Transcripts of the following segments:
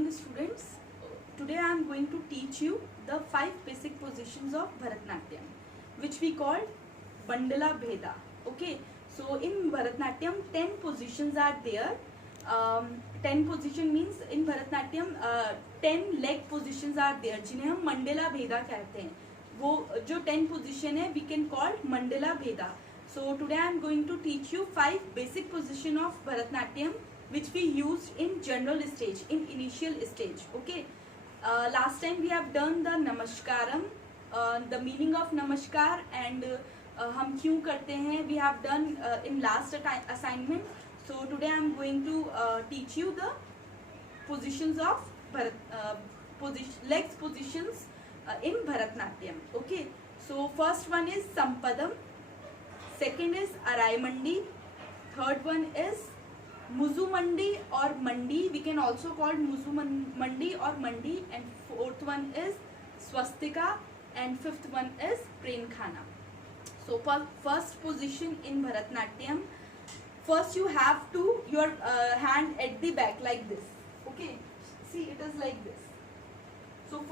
morning students. Today I am going to teach you the 5 basic positions of Bharatnatyam, which we call Mandala Bheda. Okay, so in Bharatnatyam 10 positions are there. 10 position means in Bharatnatyam 10 leg positions are there जिन्हें हम मंडला भेदा कहते हैं. वो जो 10 position है we can call Mandla भेदा. So today I am going to teach you 5 basic position of Bharatnatyam which we used in general stage, in initial stage. Okay, last time we have done the Namaskaram, the meaning of Namaskar and हम क्यों करते हैं, we have done in last assignment. So today I am going to teach you the positions of legs positions in Bharatnatyam. Okay, so first one is Sampadam, second is Arai Mandi, third one is Muzu Mandi or Mandi, we can also call Muzu Mandi or Mandi, and fourth one is Swastika and fifth one is Prem Khana. So for first position in Bharatnatyam, first you have to your hand at the back like this. Okay, see it is like this. So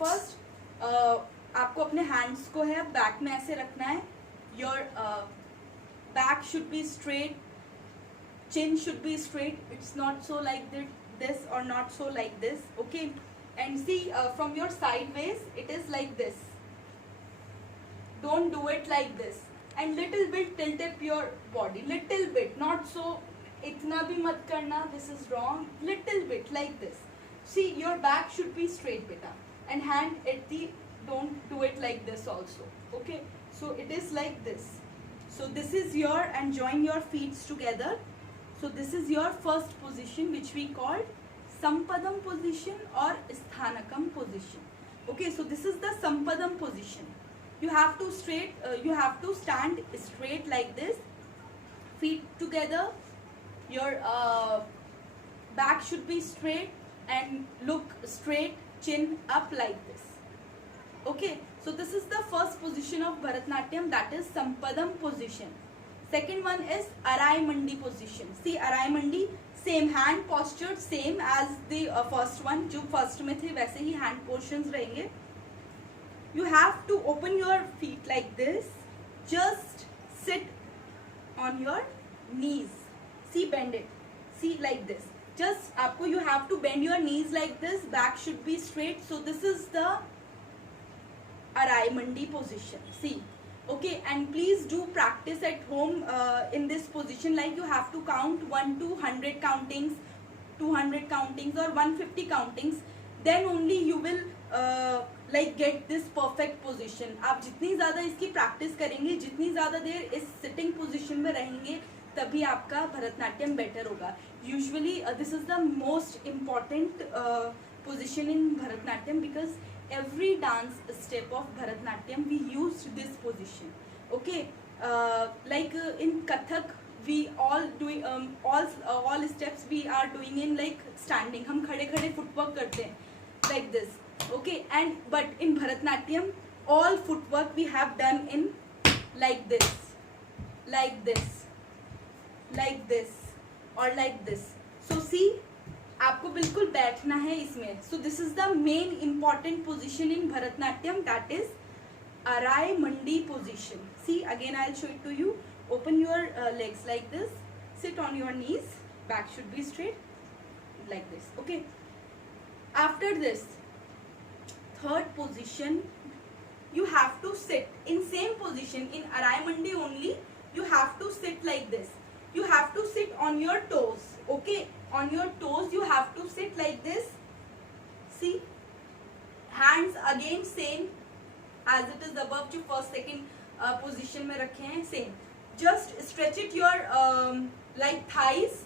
first आपको अपने hands को है back में ऐसे रखना है. Your back should be straight, chin should be straight. It's not so like this or not so like this. Okay, and see from your sideways it is like this. Don't do it like this. And little bit tilt up your body, little bit, not so itna bhi mat karna, this is wrong, little bit like this. See, your back should be straight beta, and hand at the, don't do it like this also. Okay, so it is like this. So this is your, and join your feet together. So this is your first position which we called Sampadam position or Sthanakam position. Okay, so this is the Sampadam position. You have to stand straight like this, feet together, your back should be straight and look straight, chin up like this. Okay, so this is the first position of Bharatnatyam, that is Sampadam position. Second one is Arai Mandi position. See Arai Mandi, same hand posture, same as the first one. जो first में थे वैसे ही hand portions रहेंगे. You have to open your feet like this. Just sit on your knees. See, bend it. See, like this. Just आपको you have to bend your knees like this. Back should be straight. So this is the Arai Mandi position. See, okay, and please do practice at home in this position. Like you have to count 1 to 100 countings, 200 countings, or 150 countings. Then only you will like get this perfect position. आप जितनी ज़्यादा इसकी practice करेंगे, जितनी ज़्यादा देर इस sitting position में रहेंगे, तभी आपका भरतनाट्यम better होगा. Usually this is the most important position in Bharatnatyam because every dance step of Bharatnatyam we used this position. Okay, like in Kathak we all doing all steps we are doing in like standing. हम खड़े खड़े footwork करते हैं like this. Okay, and but in Bharatnatyam all footwork we have done in like this, like this, like this or like this. So see, आपको बिल्कुल बैठना है इसमें. So this is the main important position in Bharatnatyam, that is Arai Mandi position. See, again I'll show it to you. Open your legs like this, sit on your knees, back should be straight like this. Okay, after this third position you have to sit in same position. In Arai Mandi only you have to sit like this. You have to sit on your toes. Okay, on your toes you have to sit like this. See, hands again same as it is above जो first second position में रखे हैं, same. Just stretch it your like thighs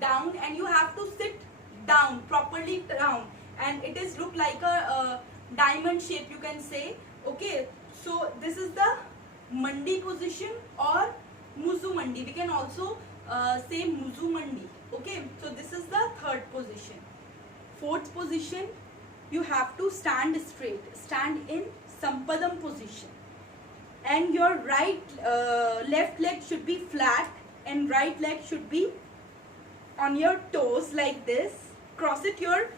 down and you have to sit down, properly down, and it is look like a diamond shape, you can say. Okay, so this is the Mandi position or Muzu Mandi. We can also say Muzu Mandi. Okay, so this is the third position. Fourth position, you have to stand straight, stand in Sampadam position, and your left leg should be flat and right leg should be on your toes like this. Cross it your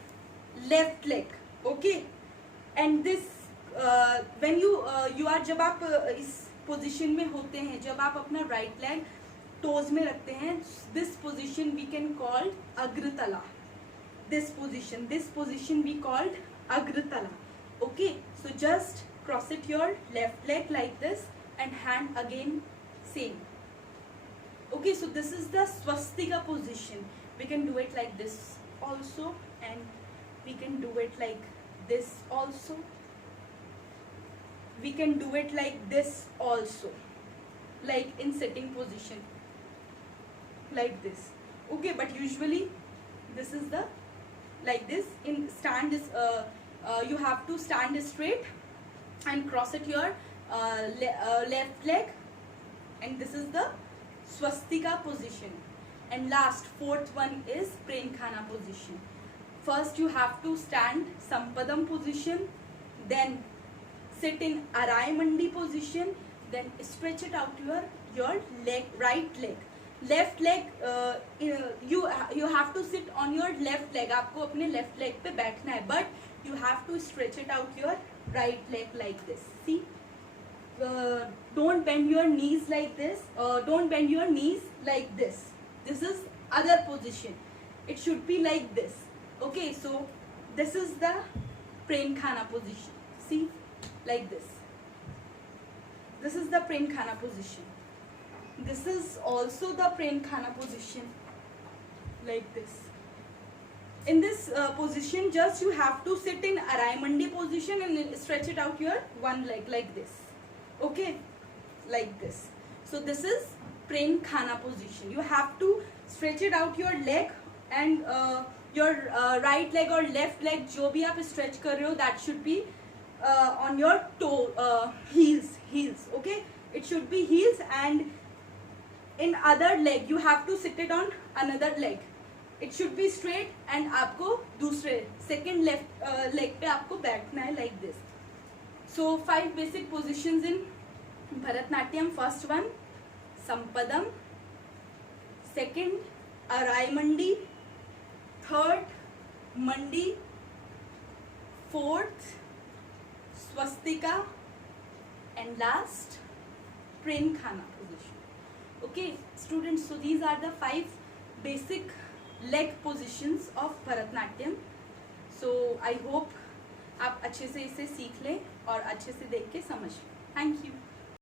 left leg. Okay, and this when you are, जब आप इस position में होते हैं, जब आप अपना right leg toes में रखते हैं, this position we can called अग्रतला. This position we called agratala. Okay, so just cross it your left leg like this and hand again same. Okay, so this is the swastika position. We can do it like this also, and we can do it like this also. We can do it like this also, like in sitting position like this. Okay, but usually this is the like this. In stand is you have to stand straight and cross it your left leg, and this is the swastika position. And last, fourth one is prem khana position. First you have to stand sampadam position, then sit in arai mandi position, then stretch it out your leg, right leg. Left leg you have to sit on your left leg. आपको अपने left leg पे बैठना है, but you have to stretch it out your right leg like this. See, don't bend your knees like this. Don't bend your knees like this. This is other position. It should be like this. Okay, so this is the prem khana position. See, like this. This is the prem khana position. This is also the prem khana position, like this. In this position, just you have to sit in arai mandi position and stretch it out your one leg like this. Okay, like this. So this is prem khana position. You have to stretch it out your leg, and your right leg or left leg, जो भी आप stretch कर रहे हो, that should be on your toe, heels. Okay, it should be heels, and in other leg you have to sit it on another leg. It should be straight, and आपको दूसरे second left leg पे आपको बैठना है like this. So 5 basic positions in Bharatnatyam. First one, Sampadam. Second, Arai Mandi. Third, Mandi. Fourth, Swastika. And last, Prem Khana position. Okay, students, so these are the 5 basic leg positions of Bharatnatyam. So I hope आप अच्छे से इसे सीख लें और अच्छे से देख के समझ लें. Thank you.